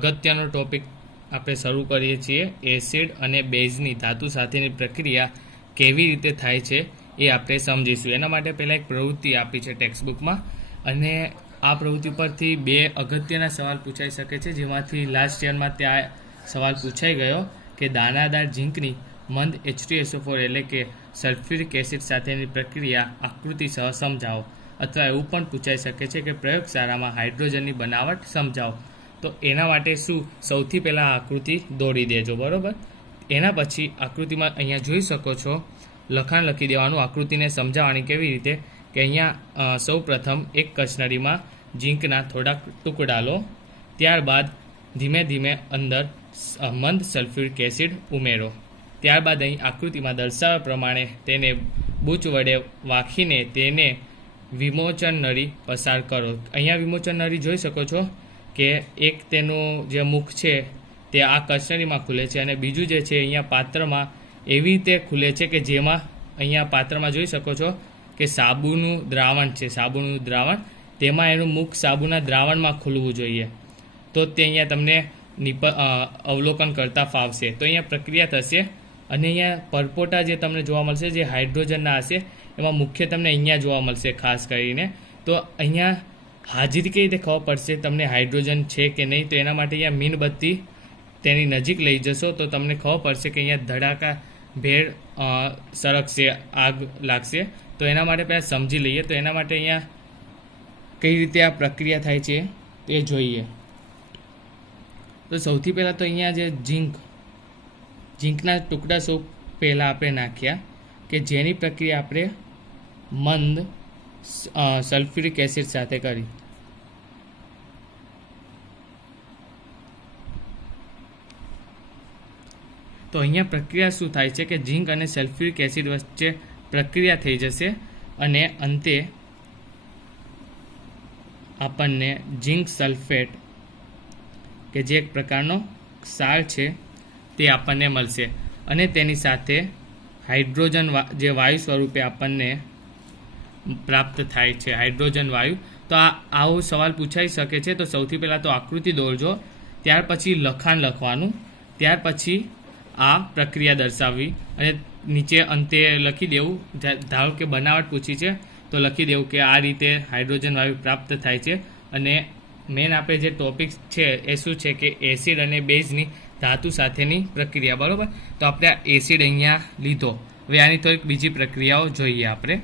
અગત્યનો ટોપિક આપણે શરૂ કરીએ છીએ। એસિડ અને બેઝની ધાતુ સાથેની પ્રક્રિયા કેવી રીતે થાય છે એ આપણે સમજીશું। એના માટે પહેલાં એક પ્રવૃત્તિ આપી છે ટેક્સ્ટબુકમાં, અને આ પ્રવૃત્તિ પરથી બે અગત્યના સવાલ પૂછાઈ શકે છે, જેમાંથી લાસ્ટ યરમાં ત્યાં સવાલ પૂછાઈ ગયો કે દાણાદાર ઝીંકની મંદ H2SO4 એટલે કે સલ્ફ્યુરિક એસિડ સાથેની પ્રક્રિયા આકૃતિ સહ સમજાવો, અથવા એવું પણ પૂછાઈ શકે છે કે પ્રયોગશાળામાં હાઇડ્રોજનની બનાવટ સમજાવો। તો એના માટે શું, સૌથી પહેલાં આકૃતિ દોરી દેજો, બરાબર। એના પછી આકૃતિમાં અહીંયા જોઈ શકો છો લખાણ લખી દેવાનું, આકૃતિને સમજાવવાની કેવી રીતે કે અહીંયા સૌ પ્રથમ એક કચનળીમાં ઝીંકના થોડાક ટુકડા લો, ત્યારબાદ ધીમે ધીમે અંદર મંદ સલ્ફ્યુરિક એસિડ ઉમેરો, ત્યારબાદ અહીં આકૃતિમાં દર્શાવ્યા પ્રમાણે તેને બૂચ વડે વાખીને તેને વિમોચન નળી પસાર કરો। અહીંયા વિમોચન નળી જોઈ શકો છો કે એક તેનું જે મુખ છે તે આ કચનળીમાં ખુલે છે, અને બીજું જે છે અહીંયા પાત્રમાં એવી રીતે ખુલે છે કે જેમાં અહીંયા પાત્રમાં જોઈ શકો છો કે સાબુનું દ્રાવણ છે, સાબુનું દ્રાવણ, તેમાં એનું મુખ સાબુના દ્રાવણમાં ખુલવું જોઈએ, તો તે અહીંયા તમને અવલોકન કરતાં ફાવશે। તો અહીંયા પ્રક્રિયા થશે, અને અહીંયા પરપોટા જે તમને જોવા મળશે જે હાઇડ્રોજનના હશે, એમાં મુખ્ય તમને અહીંયા જોવા મળશે ખાસ કરીને। તો અહીંયા હાજરી કઈ રીતે ખબર પડશે તમને હાઇડ્રોજન છે કે નહીં, તો એના માટે અહીંયા મીણબત્તી તેની નજીક લઈ જશો તો તમને ખબર પડશે કે અહીંયા ધડાકા ભેર સળગશે, આગ લાગશે। તો એના માટે પહેલાં સમજી લઈએ। તો એના માટે અહીંયા કઈ રીતે આ પ્રક્રિયા થાય છે તે જોઈએ। તો સૌથી પહેલાં તો અહીંયા જે ઝીંકના ટુકડા સૌ પહેલાં આપણે નાખ્યા કે જેની પ્રક્રિયા આપણે મંદ સલ્ફ્યુરિક એસિડ સાથે કરી। તો અહીંયા પ્રક્રિયા શું થાય છે કે ઝીંક અને સલ્ફ્યુરિક એસિડ વચ્ચે પ્રક્રિયા થઈ જશે, અને અંતે આપણને ઝીંક સલ્ફેટ કે જે એક પ્રકારનો ક્ષાર છે તે આપણને મળશે, અને તેની સાથે હાઇડ્રોજન જે વાયુ સ્વરૂપે આપણને પ્રાપ્ત થાય છે, હાઇડ્રોજન વાયુ। તો આવો સવાલ પૂછાઈ શકે છે। તો સૌથી પહેલાં તો આકૃતિ દોરજો, ત્યાર પછી લખાણ લખવાનું, ત્યાર પછી આ પ્રક્રિયા દર્શાવવી, અને નીચે અંતે લખી દેવું, ધારો કે બનાવટ પૂછી છે તો લખી દેવું કે આ રીતે હાઇડ્રોજન વાયુ પ્રાપ્ત થાય છે। અને મેન આપણે જે ટોપિક છે એ શું છે કે એસિડ અને બેઝની ધાતુ સાથેની પ્રક્રિયા, બરાબર। તો આપણે આ એસિડ અહીંયા લીધો, હવે આની થોડીક બીજી પ્રક્રિયાઓ જોઈએ આપણે।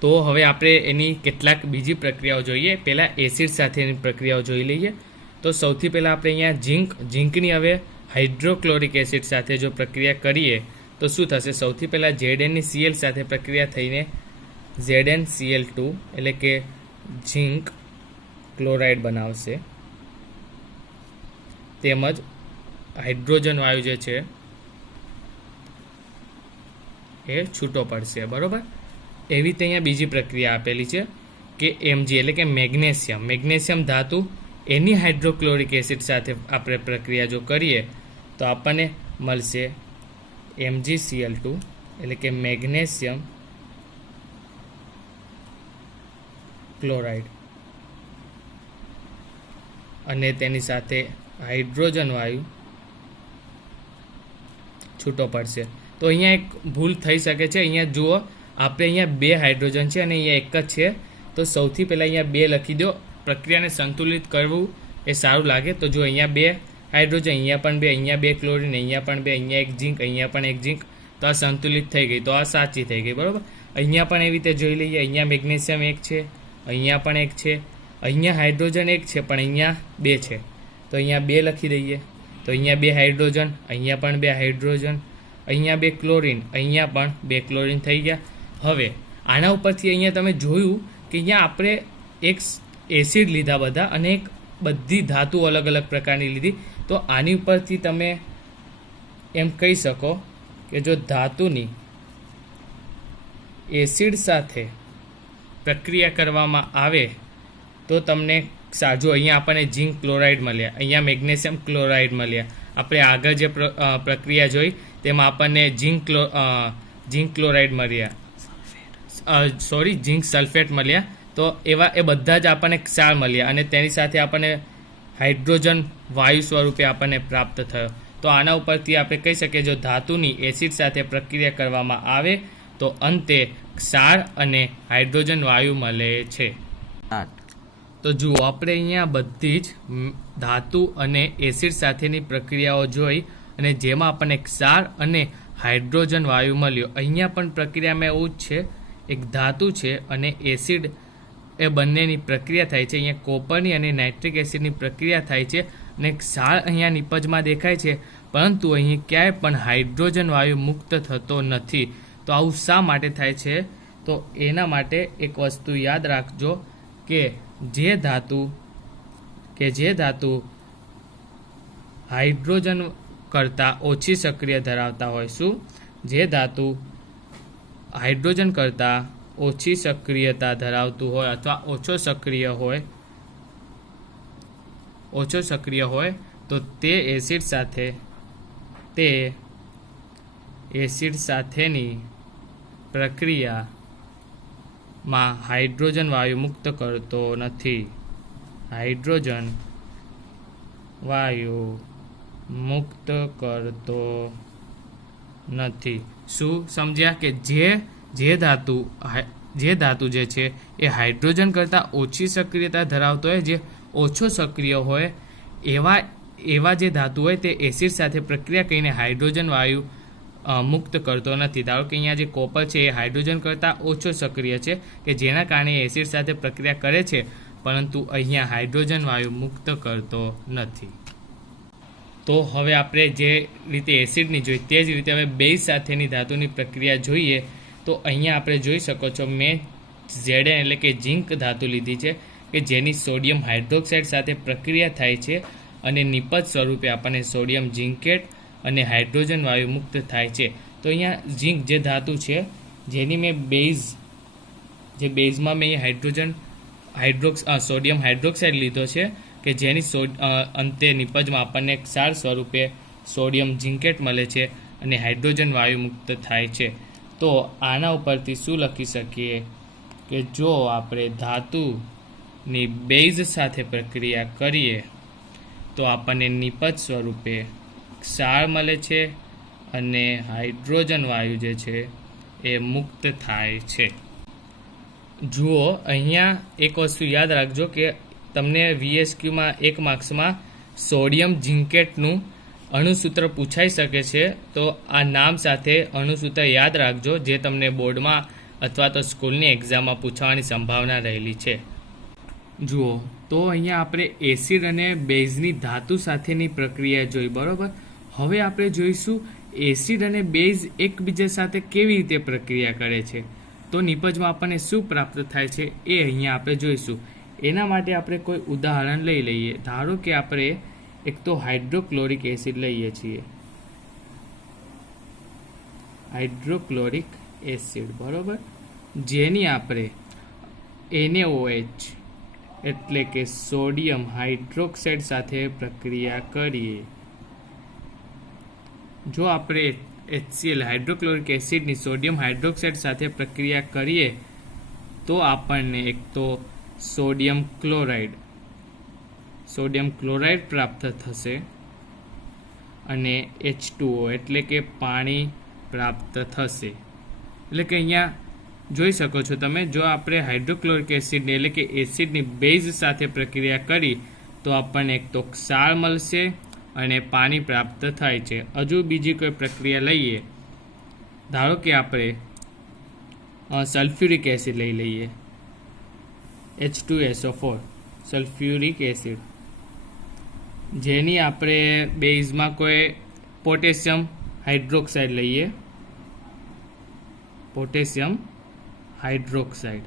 તો હવે આપણે એની કેટલાક બીજી પ્રક્રિયાઓ જોઈએ। પહેલાં એસિડ સાથેની પ્રક્રિયાઓ જોઈ લઈએ। તો સૌથી પહેલાં આપણે અહીંયા ઝીંકની હવે હાઇડ્રોક્લોરિક એસિડ સાથે જો પ્રક્રિયા કરીએ તો શું થશે, સૌથી પહેલાં ZnCl સાથે પ્રક્રિયા થઈને ZnCl2 એટલે કે ઝીંક ક્લોરાઇડ બનાવશે, તેમજ હાઇડ્રોજન વાયુ જે છે એ છૂટો પડશે, બરાબર। એવી રીતે અહીંયા બીજી પ્રક્રિયા આપેલી છે કે Mg એટલે કે મેગ્નેશિયમ ધાતુ એની હાઇડ્રોક્લોરિક એસિડ સાથે આપણે પ્રક્રિયા જો કરીએ તો આપણને મળશે MgCl2 એટલે કે મેગ્નેશિયમ ક્લોરાઇડ, અને તેની સાથે હાઇડ્રોજન વાયુ છૂટો પડશે। તો અહીંયા એક ભૂલ થઈ શકે છે, અહીંયા જુઓ આપણે અહીંયા બે હાઇડ્રોજન છે અને અહીંયા એક જ છે, તો સૌથી પહેલાં અહીંયા બે લખી દો, પ્રક્રિયાને સંતુલિત કરવું એ સારું લાગે। તો જો અહીંયા બે હાઇડ્રોજન, અહીંયા પણ બે, અહીંયા બે ક્લોરીન, અહીંયા પણ બે, અહીંયા એક ઝીંક, અહીંયા પણ એક ઝીંક, તો આ સંતુલિત થઈ ગઈ, તો આ સાચી થઈ ગઈ, બરાબર। અહીંયા પણ એવી રીતે જોઈ લઈએ, અહીંયા મેગ્નેશિયમ એક છે, અહીંયા પણ એક છે, અહીંયા હાઇડ્રોજન એક છે પણ અહીંયા બે છે, તો અહીંયા બે લખી દઈએ। તો અહીંયા બે હાઇડ્રોજન, અહીંયા પણ બે હાઇડ્રોજન, અહીંયા બે ક્લોરીન, અહીંયા પણ બે ક્લોરીન થઈ ગયા। હવે આના ઉપરથી અહીંયા તમે જોયું કે અહીંયા આપણે એક એસિડ લીધા બધા, અને એક બધી ધાતુ અલગ અલગ પ્રકારની લીધી, તો આની ઉપરથી તમે એમ કહી શકો કે જો ધાતુની એસિડ સાથે પ્રક્રિયા કરવામાં આવે તો તમને જો અહીંયા આપણને ઝીંક ક્લોરાઇડ મળ્યા, અહીંયા મેગ્નેશિયમ ક્લોરાઇડ મળ્યા, આપણે આગળ જે પ્રક્રિયા જોઈ તેમાં આપણને ઝીંક ક્લોરાઇડ મળ્યા, ઝીંક સલ્ફેટ મળ્યા, તો એવા એ બધા જ આપણને ક્ષાર મળ્યા, અને તેની સાથે આપણને હાઇડ્રોજન વાયુ સ્વરૂપે આપણને પ્રાપ્ત થયો. તો આના ઉપરથી આપણે કહી શકીએ જો ધાતુની એસિડ સાથે પ્રક્રિયા કરવામાં આવે તો અંતે ક્ષાર અને હાઇડ્રોજન વાયુ મળે છે. તો જુઓ આપણે અહીંયા બધી જ ધાતુ અને એસિડ સાથેની પ્રક્રિયાઓ જોઈ અને જેમાં આપણને ક્ષાર અને હાઇડ્રોજન વાયુ મળ્યો. અહીંયા પણ પ્રક્રિયામાં એવું જ છે, એક ધાતુ છે અને એસિડ એ બંનેની પ્રક્રિયા થાય છે. અહીંયા કોપરની અને નાઇટ્રિક એસિડની પ્રક્રિયા થાય છે અને ક્ષાર અહીંયા નિપજમાં દેખાય છે, પરંતુ અહીં ક્યાંય પણ હાઇડ્રોજન વાયુ મુક્ત થતો નથી. તો આવું શા માટે થાય છે? તો એના માટે એક વસ્તુ યાદ રાખજો કે જે ધાતુ હાઇડ્રોજન કરતાં ઓછી સક્રિય ધરાવતા હોય, શું? જે ધાતુ હાઇડ્રોજન કરતાં ઓછી સક્રિયતા ધરાવતું હોય અથવા ઓછો સક્રિય હોય તો તે એસિડ સાથેની પ્રક્રિયામાં હાઇડ્રોજન વાયુ મુક્ત કરતો નથી. હાઇડ્રોજન વાયુ મુક્ત કરતો નથી. શું સમજ્યા કે જે ધાતુ જે છે એ હાઇડ્રોજન કરતાં ઓછી સક્રિયતા ધરાવતો હોય, જે ઓછો સક્રિય હોય એવા જે ધાતુ હોય તે એસિડ સાથે પ્રક્રિયા કરીને હાઇડ્રોજન વાયુ મુક્ત કરતો નથી. ધારો કે અહીંયા જે કોપર છે એ હાઇડ્રોજન કરતાં ઓછો સક્રિય છે કે જેના કારણે એસિડ સાથે પ્રક્રિયા કરે છે, પરંતુ અહીંયા હાઇડ્રોજન વાયુ મુક્ત કરતો નથી. તો હવે આપણે જે રીતે એસિડની જોઈ તે જ રીતે હવે બેઝ સાથેની ધાતુની પ્રક્રિયા જોઈએ. તો અહીંયા આપણે જોઈ શકો છો મેં Zn એટલે કે ઝિંક ધાતુ લીધી છે કે જેની સોડિયમ હાઇડ્રોક્સાઇડ સાથે પ્રક્રિયા થાય છે અને નિપજ સ્વરૂપે આપણને સોડિયમ ઝિંકેટ અને હાઇડ્રોજન વાયુ મુક્ત થાય છે. તો અહીંયા ઝિંક જે ધાતુ છે જેની મેં બેઝમાં મેં સોડિયમ હાઇડ્રોક્સાઇડ લીધો છે કે જેની અંતે નિપજમાં આપણને ક્ષાર સ્વરૂપે સોડિયમ ઝિંકેટ મળે છે અને હાઇડ્રોજન વાયુ મુક્ત થાય છે. તો આના ઉપરથી શું લખી શકીએ કે જો આપણે ધાતુની બેઝ સાથે પ્રક્રિયા કરીએ તો આપણને નિપજ સ્વરૂપે ક્ષાર મળે છે અને હાઇડ્રોજન વાયુ જે છે એ મુક્ત થાય છે. જુઓ અહીંયા એક વસ્તુ યાદ રાખજો કે તમને VSQમાં 1 માર્ક્સમાં સોડિયમ ઝિંકેટનું અણુસૂત્ર પૂછાઈ શકે છે. તો આ નામ સાથે અણુસૂત્ર યાદ રાખજો, જે તમને બોર્ડમાં અથવા તો સ્કૂલની એક્ઝામમાં પૂછવાની સંભાવના રહેલી છે. જુઓ તો અહીંયા આપણે એસિડ અને બેઝની ધાતુ સાથેની પ્રક્રિયા જોઈ, બરાબર. હવે આપણે જોઈશું એસિડ અને બેઝ એકબીજા સાથે કેવી રીતે પ્રક્રિયા કરે છે, તો નિપજમાં આપણને શું પ્રાપ્ત થાય છે એ અહીંયા આપણે જોઈશું. એના માટે આપણે કોઈ ઉદાહરણ લઈ લઈએ. ધારો કે આપણે એક તો હાઇડ્રોક્લોરિક એસિડ લઈએ છીએ, હાઇડ્રોક્લોરિક એસિડ, બરાબર, જેની આપણે NaOH એટલે કે સોડિયમ હાઇડ્રોક્સાઇડ સાથે પ્રક્રિયા કરીએ. જો આપણે HCl હાઇડ્રોક્લોરિક એસિડની સોડિયમ હાઇડ્રોક્સાઇડ સાથે પ્રક્રિયા કરીએ તો આપણને એક તો સોડિયમ ક્લોરાઇડ પ્રાપ્ત થશે અને H2O એટલે કે પાણી પ્રાપ્ત થશે. એટલે કે અહીંયા જોઈ શકો છો તમે, જો આપણે હાઇડ્રોક્લોરિક એસિડની એટલે કે એસિડની બેઝ સાથે પ્રક્રિયા કરી તો આપણને એક તો ક્ષાર મળશે અને પાણી પ્રાપ્ત થાય છે. હજુ બીજી કોઈ પ્રક્રિયા લઈએ, ધારો કે આપણે સલ્ફ્યુરિક એસિડ લઈ લઈએ, H2SO4 સલ્ફ્યુરિક એસિડ, જેની આપણે બેઝમાં કોઈ પોટેશિયમ હાઇડ્રોક્સાઇડ લઈએ, પોટેશિયમ હાઇડ્રોક્સાઇડ.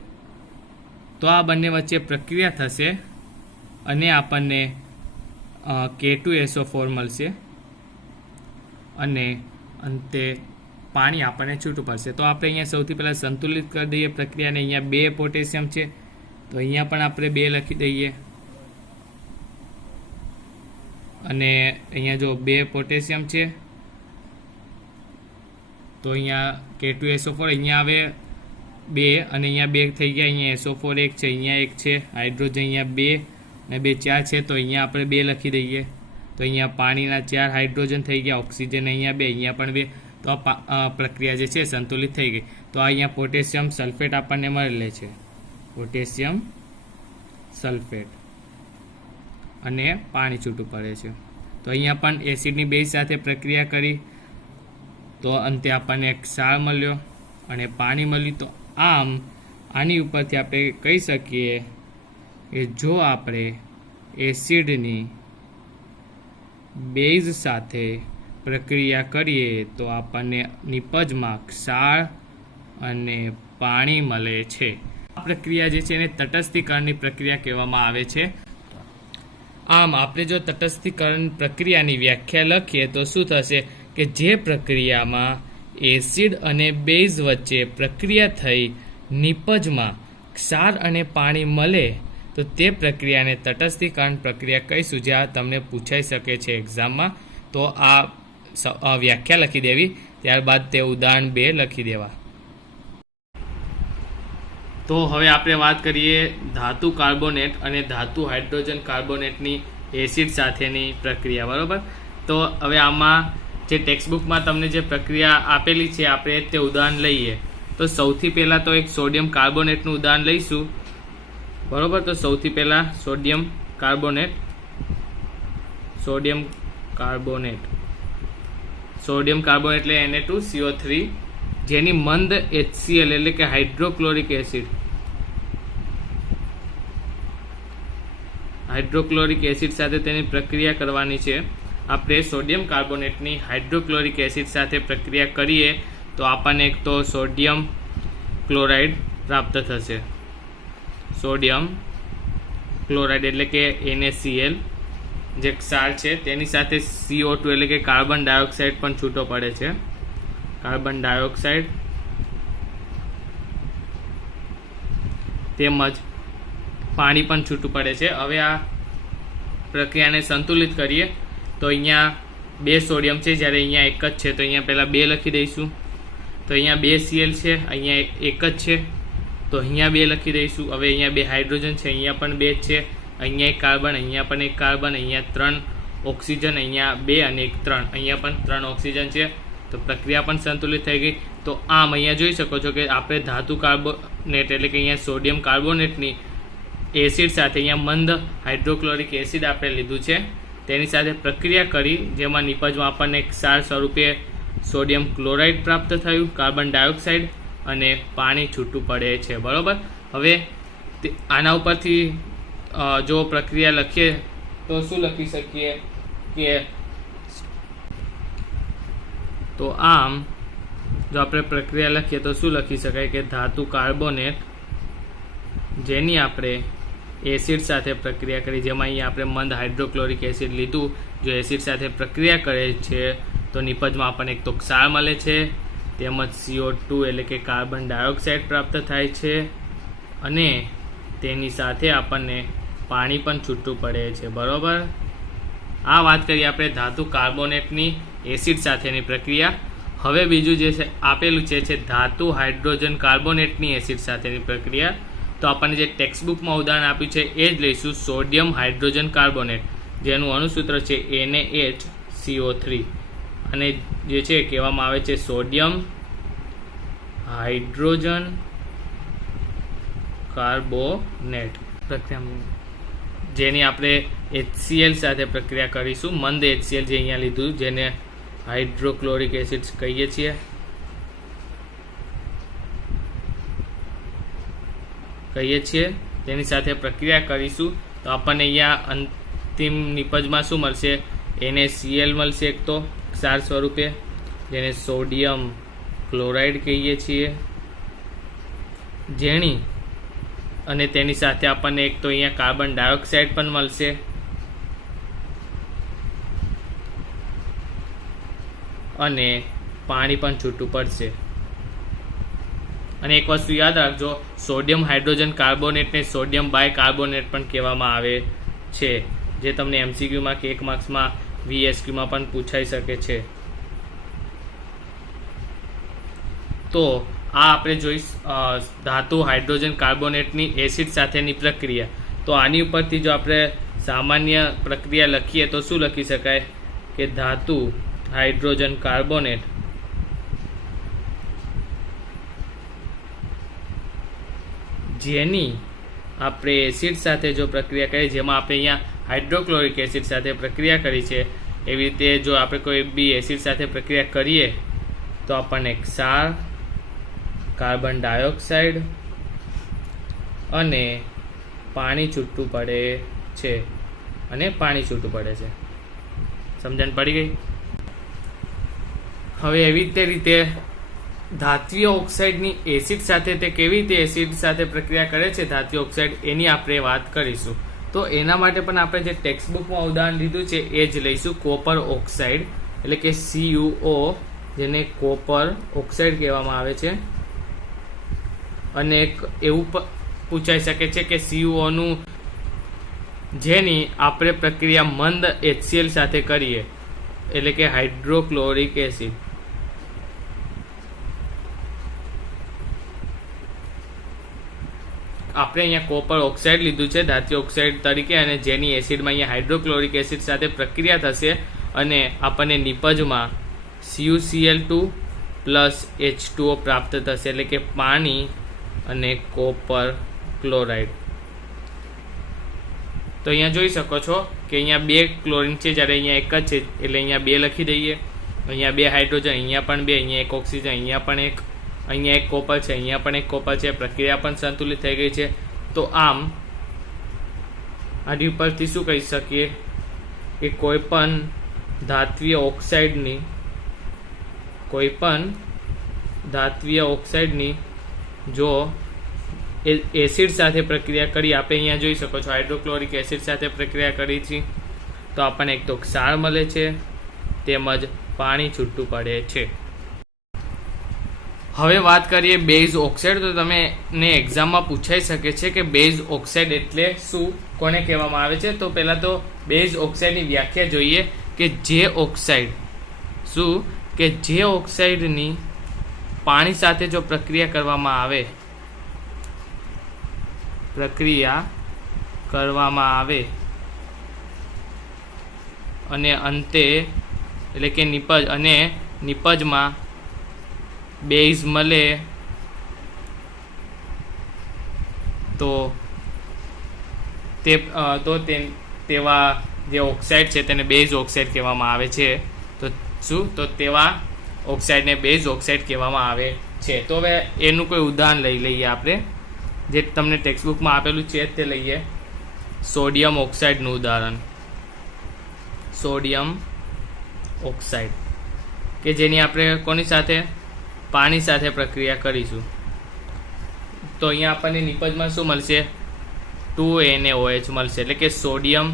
તો આ બંને વચ્ચે પ્રક્રિયા થશે અને આપણને K2SO4 મળશે અને અંતે પાણી આપણને છૂટું પડશે. તો આપણે અહીંયા સૌથી પહેલાં સંતુલિત કરી દઈએ પ્રક્રિયાને. અહીંયા 2 પોટેશિયમ છે તો અહીંયા પણ આપણે 2 લખી દઈએ અને અહીંયા જો 2 પોટેશિયમ છે તો અહીંયા K2SO4 અહીંયા આવે 2 અને અહીંયા 2 થઈ ગયા. અહીંયા SO4 1 છે, અહીંયા 1 છે, હાઇડ્રોજન અહીંયા 2 અને 2 4 છે, તો અહીંયા આપણે 2 લખી દઈએ. તો અહીંયા પાણીના 4 હાઇડ્રોજન થઈ ગયા, ઓક્સિજન અહીંયા 2, અહીંયા પણ 2. તો આ પ્રક્રિયા જે છે સંતુલિત થઈ ગઈ. તો અહીંયા પોટેશિયમ સલ્ફેટ આપણને મળે છે, પોટેશિયમ સલ્ફેટ, અને પાણી છૂટું પડે છે. તો અહીંયા પણ એસિડની બેઝ સાથે પ્રક્રિયા કરી તો અંતે આપણને એક ક્ષાર મળ્યો અને પાણી મળ્યું. તો આમ આની ઉપરથી આપણે કહી શકીએ કે જો આપણે એસિડની બેઝ સાથે પ્રક્રિયા કરીએ તો આપણને નિપજમાં ક્ષાર અને પાણી મળે છે. આ પ્રક્રિયા જે છે એને તટસ્થીકરણની પ્રક્રિયા કહેવામાં આવે છે. આમ આપણે જો તટસ્થીકરણ પ્રક્રિયાની વ્યાખ્યા લખીએ તો શું થશે કે જે પ્રક્રિયામાં એસિડ અને બેઝ વચ્ચે પ્રક્રિયા થઈ નિપજમાં ક્ષાર અને પાણી મળે તો તે પ્રક્રિયાને તટસ્થીકરણ પ્રક્રિયા કહીશું, જે આ તમને પૂછાઈ શકે છે એક્ઝામમાં. તો આ વ્યાખ્યા લખી દેવી, ત્યારબાદ તે ઉદાહરણ 2 લખી દેવા. તો હવે આપણે વાત કરીએ ધાતુ કાર્બોનેટ અને ધાતુ હાઇડ્રોજન કાર્બોનેટની એસિડ સાથેની પ્રક્રિયા, બરાબર. તો હવે આમાં જે ટેક્સ્ટબુકમાં તમને જે પ્રક્રિયા આપેલી છે આપણે તે ઉદાહરણ લઈએ. તો સૌથી પહેલાં તો એક સોડિયમ કાર્બોનેટનું ઉદાહરણ લઈશું, બરાબર. તો સૌથી પહેલાં સોડિયમ કાર્બોનેટ એટલે Na2CO3, જેની મંદ HCl એટલે કે હાઇડ્રોક્લોરિક એસિડ સાથે તેની પ્રક્રિયા કરવાની છે. આપણે સોડિયમ કાર્બોનેટની હાઇડ્રોક્લોરિક એસિડ સાથે પ્રક્રિયા કરીએ તો આપણને એક તો સોડિયમ ક્લોરાઇડ પ્રાપ્ત થશે. સોડિયમ ક્લોરાઇડ એટલે કે NaCl જે ક્ષાર છે, તેની સાથે CO2 એટલે કે કાર્બન ડાયોક્સાઇડ પણ છૂટો પડે છે. કાર્બન ડાયોક્સાઇડ તેમજ પાણી પણ છૂટું પડે છે. હવે આ પ્રક્રિયાને સંતુલિત કરીએ તો અહીંયા 2 સોડિયમ છે, જ્યારે અહીંયા 1 જ છે. તો અહીંયા પહેલાં 2 લખી દઈશું. તો અહીંયા 2 Cl છે, અહીંયા 1 જ છે, તો અહીંયા 2 લખી દઈશું. હવે અહીંયા 2 હાઇડ્રોજન છે, અહીંયા પણ 2 જ છે, અહીંયા 1 કાર્બન, અહીંયા પણ 1 કાર્બન, અહીંયા 3 ઓક્સિજન, અહીંયા 2 અને 1 3, અહીંયા પણ 3 ઓક્સિજન છે. તો પ્રક્રિયા પણ સંતુલિત થઈ ગઈ. તો આમ અહીંયા જોઈ શકો છો કે આપણે ધાતુ કાર્બોનેટ એટલે કે અહીંયા સોડિયમ કાર્બોનેટની એસિડ સાથે અહીંયા મંદ હાઇડ્રોક્લોરિક એસિડ આપણે લીધું છે, તેની સાથે પ્રક્રિયા કરી, જેમાં નિપજમાં આપણને ક્ષાર સ્વરૂપે સોડિયમ ક્લોરાઇડ પ્રાપ્ત થયું, કાર્બન ડાયોક્સાઇડ અને પાણી છૂટું પડે છે, બરાબર. હવે આના ઉપરથી જો પ્રક્રિયા લખીએ તો શું લખી શકીએ કે તો આમ જો આપણે પ્રક્રિયા લખીએ તો શું લખી શકાય કે ધાતુ કાર્બોનેટ જેની આપણે એસિડ સાથે પ્રક્રિયા કરી, જેમાં અહીંયા આપણે મંદ હાઇડ્રોક્લોરિક એસિડ લીધું, જો એસિડ સાથે પ્રક્રિયા કરે છે તો નિપજમાં આપણને એક તો ક્ષાર મળે છે, તેમજ CO2 એટલે કે કાર્બન ડાયોક્સાઇડ પ્રાપ્ત થાય છે, અને તેની સાથે આપણને પાણી પણ છૂટું પડે છે, બરાબર. આ વાત કરીએ આપણે ધાતુ કાર્બોનેટની એસિડ સાથેની પ્રક્રિયા. હવે બીજું જે છે આપેલું છે ધાતુ હાઇડ્રોજન કાર્બોનેટની એસિડ સાથેની પ્રક્રિયા. તો આપણને જે ટેક્સ્ટબુકમાં ઉદાહરણ આપ્યું છે એ જ લઈશું, સોડિયમ હાઇડ્રોજન કાર્બોનેટ, જેનું અણુસૂત્ર છે NaHCO3, અને જે છે કહેવામાં આવે છે સોડિયમ હાઇડ્રોજન કાર્બોનેટ પ્રક્રિયા, જેની આપણે HCl સાથે પ્રક્રિયા કરીશું. મંદ HCl જે અહીંયા લીધું, જેને હાઇડ્રોક્લોરિક એસિડ કહીએ છીએ, તેની સાથે પ્રક્રિયા કરીશું તો આપણને અહીંયા અંતિમ નિપજમાં શું મળશે? NaCl મળશે, એક તો ક્ષાર સ્વરૂપે, જેને સોડિયમ ક્લોરાઇડ કહીએ છીએ, જેની અને તેની સાથે આપણને એક તો અહીંયા કાર્બન ડાયોક્સાઇડ પણ મળશે, અને પાણી પણ છૂટું પડશે. અને એક વસ્તુ યાદ રાખજો, સોડિયમ હાઇડ્રોજન કાર્બોનેટને સોડિયમ બાયકાર્બોનેટ પણ કહેવામાં આવે છે, જે તમને MCQમાં કે 1 માર્ક્સમાં VSQમાં પણ પૂછાઈ શકે છે. તો આ આપણે જોઈ ધાતુ હાઇડ્રોજન કાર્બોનેટની એસિડ સાથેની પ્રક્રિયા. તો આની ઉપરથી જો આપણે સામાન્ય પ્રક્રિયા લખીએ તો શું લખી શકાય કે ધાતુ હાઇડ્રોજન કાર્બોનેટ જેની આપણે એસિડ સાથે જો પ્રક્રિયા કરી, જેમાં આપણે અહીંયા હાઇડ્રોક્લોરિક એસિડ સાથે પ્રક્રિયા કરી છે, એવી રીતે જો આપણે કોઈ બી એસિડ સાથે પ્રક્રિયા કરીએ તો આપણને ક્ષાર, કાર્બન ડાયોક્સાઇડ અને પાણી છૂટું પડે છે. સમજણ પડી ગઈ? હવે એવી રીતે ધાત્વીય ઓક્સાઇડની એસિડ સાથે તે કેવી રીતે એસિડ સાથે પ્રક્રિયા કરે છે ધાત્વીય ઓક્સાઇડ, એની આપણે વાત કરીશું. તો એના માટે પણ આપણે જે ટેક્સ્ટબુકમાં ઉદાહરણ લીધું છે એ જ લઈશું. કોપર ઓક્સાઇડ એટલે કે CuO, જેને કોપર ઓક્સાઇડ કહેવામાં આવે છે. અને એવું પૂછાઈ શકે છે કે CuO નું જેની આપણે પ્રક્રિયા મંદ HCl સાથે કરીએ એટલે કે હાઇડ્રોક્લોરિક એસિડ. આપણે અહીંયા કોપર ઓક્સાઇડ લીધું છે ધાત્વીય ઓક્સાઇડ તરીકે, અને જેની એસિડમાં અહીંયા હાઇડ્રોક્લોરિક એસિડ સાથે પ્રક્રિયા થશે અને આપણને નિપજમાં CuCl2 પ્લસ H2O પ્રાપ્ત થશે, એટલે કે પાણી અને કોપર ક્લોરાઇડ. તો અહીંયા જોઈ શકો છો કે અહીંયા 2 ક્લોરીન છે, જ્યારે અહીંયા એક જ છે એટલે અહીંયા 2 લખી દઈએ. અહીંયા 2 હાઇડ્રોજન, અહીંયા પણ 2, અહીંયા 1 ઓક્સિજન, અહીંયા પણ 1, અહીંયા 1 કોપર છે, અહીંયા પણ 1 કોપર છે. પ્રક્રિયા પણ સંતુલિત થઈ ગઈ છે. તો આમ આની ઉપરથી શું કહી શકીએ કે કોઈ પણ ધાત્વીય ઓક્સાઇડની જો એસિડ સાથે પ્રક્રિયા કરી, આપણે અહીંયા જોઈ શકો છો હાઇડ્રોક્લોરિક એસિડ સાથે પ્રક્રિયા કરી છે, તો આપણને એક તો ક્ષાર મળે છે તેમજ પાણી છૂટું પડે છે. હવે વાત કરીએ બેઝ ઓક્સાઇડ. તો તમને એક્ઝામમાં પૂછાઈ શકે છે કે બેઝ ઓક્સાઇડ એટલે શું, કોને કહેવામાં આવે છે. તો પહેલાં તો બેઝ ઓક્સાઇડની વ્યાખ્યા જોઈએ કે જે ઓક્સાઇડની પાણી સાથે જો પ્રક્રિયા કરવામાં આવે અને અંતે એટલે કે નિપજમાં બેઝ મળે તો તેવા જે ઓક્સાઇડ છે તેને બેઝ ઓક્સાઇડ કહેવામાં આવે છે. તો તેવા ઓક્સાઇડને બેઝ ઓક્સાઇડ કહેવામાં આવે છે. તો હવે એનું કોઈ ઉદાહરણ લઈ લઈએ આપણે, જે તમને ટેક્સ્ટબુકમાં આપેલું છે તે લઈએ. સોડિયમ ઓક્સાઇડનું ઉદાહરણ. સોડિયમ ઓક્સાઇડ કે જેની આપણે કોની સાથે, પાણી સાથે પ્રક્રિયા કરીશું. તો અહીંયા આપણને નિપજમાં શું મળશે, 2NaOH મળશે, એટલે કે સોડિયમ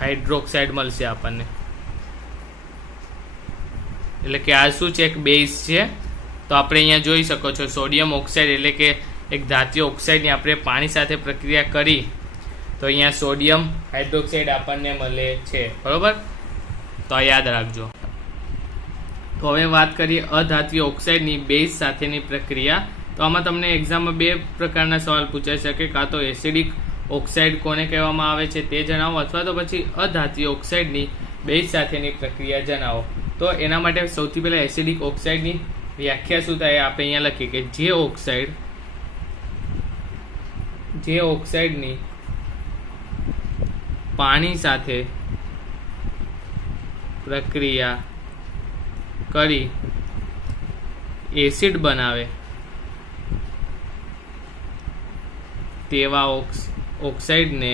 હાઇડ્રોક્સાઇડ મળશે આપણને. એટલે કે આ શું છે, એક બેઝ છે. તો આપણે અહીંયા જોઈ શકો છો સોડિયમ ઓક્સાઇડ એટલે કે એક ધાત્વીય ઓક્સાઇડની આપણે પાણી સાથે પ્રક્રિયા કરી તો અહીંયા સોડિયમ હાઇડ્રોક્સાઇડ આપણને મળે છે. બરોબર, તો આ યાદ રાખજો. તો હવે વાત કરીએ અધાત્વીય ઓક્સાઇડની બેઝ સાથેની પ્રક્રિયા. તો આમાં તમને એક્ઝામમાં 2 પ્રકારના સવાલ પૂછાઈ શકે, કાં તો એસિડિક ઓક્સાઇડ કોને કહેવામાં આવે છે તે જણાવો, અથવા તો પછી અધાત્વીય ઓક્સાઇડની બેઝ સાથેની પ્રક્રિયા જણાવો. તો એના માટે સૌથી પહેલાં એસિડિક ઓક્સાઇડની વ્યાખ્યા શું થાય આપણે અહીંયા લખીએ કે જે ઓક્સાઇડની પાણી સાથે પ્રક્રિયા કરી એસિડ બનાવે તેવા ઓક્સાઇડને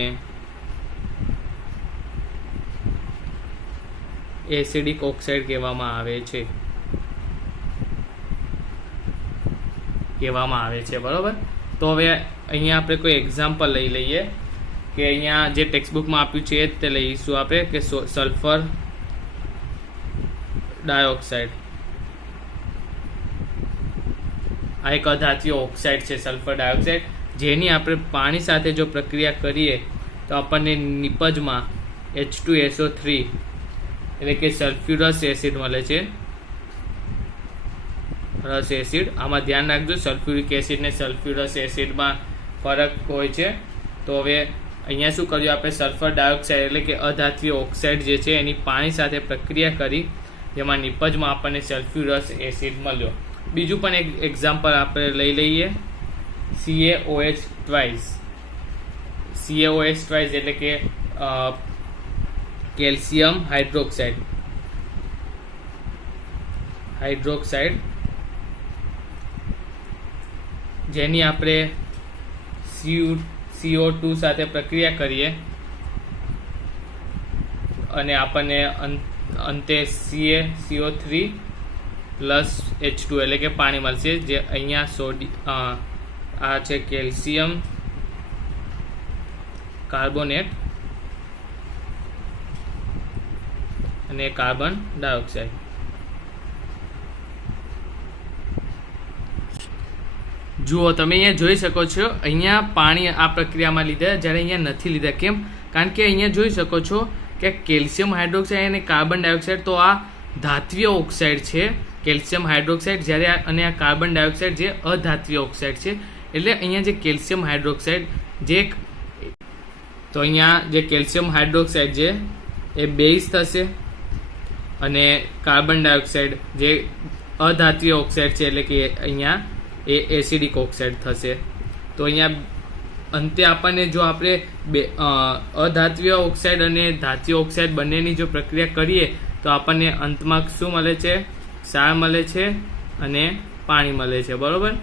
એસિડિક ઓક્સાઇડ કહેવામાં આવે છે. બરોબર. તો હવે અહીંયા આપણે કોઈ એક્ઝામ્પલ લઈ લઈએ કે અહીંયા જે ટેક્સ્ટબુકમાં આપ્યું છે એ જ તે લઈશું આપણે કે સલ્ફર ડાયોક્સાઇડ. આ એક અધાત્વીય ઓક્સાઇડ છે સલ્ફર ડાયોક્સાઇડ, જેની આપણે પાણી સાથે જો પ્રક્રિયા કરીએ તો આપણને નિપજમાં H2SO3 એટલે કે સલ્ફ્યુરસ એસિડ મળે છે. રસ એસિડ, આમાં ધ્યાન રાખજો સલ્ફ્યુરિક એસિડ ને સલ્ફ્યુરસ એસિડમાં ફરક હોય છે. તો હવે અહીંયા શું કર્યું આપણે, સલ્ફર ડાયોક્સાઇડ એટલે કે અધાત્વીય ઓક્સાઇડ જે છે એની પાણી સાથે પ્રક્રિયા કરી, જેમાં નિપજમાં આપણને સલ્ફ્યુરસ એસિડ મળ્યો. બીજું પણ એક એક્ઝામ્પલ આપણે લઈ લઈએ, CaOH ટ્વાઇસ. CaOH ટ્વાઇસ એટલે કે કેલ્શિયમ હાઇડ્રોક્સાઇડ, જેની આપણે CO2 સાથે પ્રક્રિયા કરીએ અને આપણને અંતે CO3 પ્લસ H2 એટલે કે પાણી મળશે. જે અહીંયા આ છે કેલ્શિયમ કાર્બોનેટ અને કાર્બન ડાયોક્સાઇડ. જુઓ તમે અહીંયા જોઈ શકો છો, અહીંયા પાણી આ પ્રક્રિયામાં લીધા, જ્યારે અહીંયા નથી લીધા. કેમ? કારણ કે અહીંયા જોઈ શકો છો કે કેલ્શિયમ હાઇડ્રોક્સાઇડ અને કાર્બન ડાયોક્સાઇડ તો આ ધાત્વીય ઓક્સાઇડ છે, કેલ્શિયમ હાઇડ્રોક્સાઇડ, જ્યારે અને આ કાર્બન ડાયોક્સાઇડ જે અધાત્વીય ઓક્સાઇડ છે. એટલે અહીંયા જે કેલ્શિયમ હાઇડ્રોક્સાઇડ તો અહીંયા જે કેલ્શિયમ હાઇડ્રોક્સાઇડ છે એ બેઝ થશે અને કાર્બન ડાયોક્સાઇડ જે અધાત્વીય ઓક્સાઇડ છે એટલે કે અહીંયા એ એસિડિક ઓક્સાઇડ થશે. તો અહીંયા અંતે આપણને જો આપણે અધાત્વીય ઓક્સાઇડ અને ધાત્વીય ઓક્સાઇડ બંનેની જો પ્રક્રિયા કરીએ તો આપણને અંતમાં શું મળે છે? ક્ષાર મળે છે અને પાણી મળે છે. બરોબર.